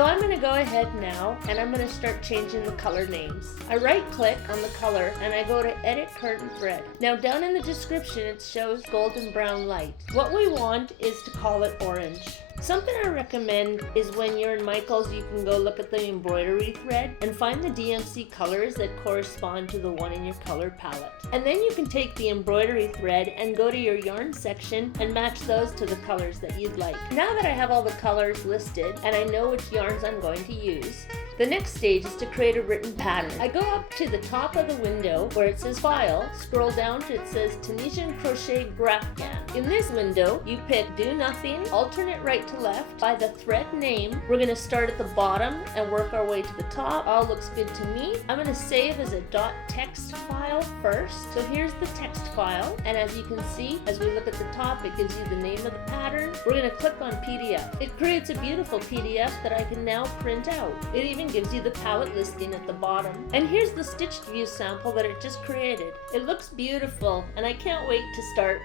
So I'm going to go ahead now and I'm going to start changing the color names. I right click on the color and I go to edit current thread. Now down in the description it shows golden brown light. What we want is to call it orange. Something I recommend is when you're in Michaels, you can go look at the embroidery thread and find the DMC colors that correspond to the one in your color palette. And then you can take the embroidery thread and go to your yarn section and match those to the colors that you'd like. Now that I have all the colors listed and I know which yarns I'm going to use, the next stage is to create a written pattern. I go up to the top of the window where it says File, scroll down to it says Handmade Crochet Graphghan. In this window, you pick Do Nothing, alternate right to left. By the thread name, we're going to start at the bottom and work our way to the top. All looks good to me. I'm going to save as a .text file first. So here's the text file, and as you can see, as we look at the top, it gives you the name of the pattern. We're going to click on PDF. It creates a beautiful PDF that I can now print out. It even gives you the palette listing at the bottom. And here's the stitched view sample that it just created. It looks beautiful and I can't wait to start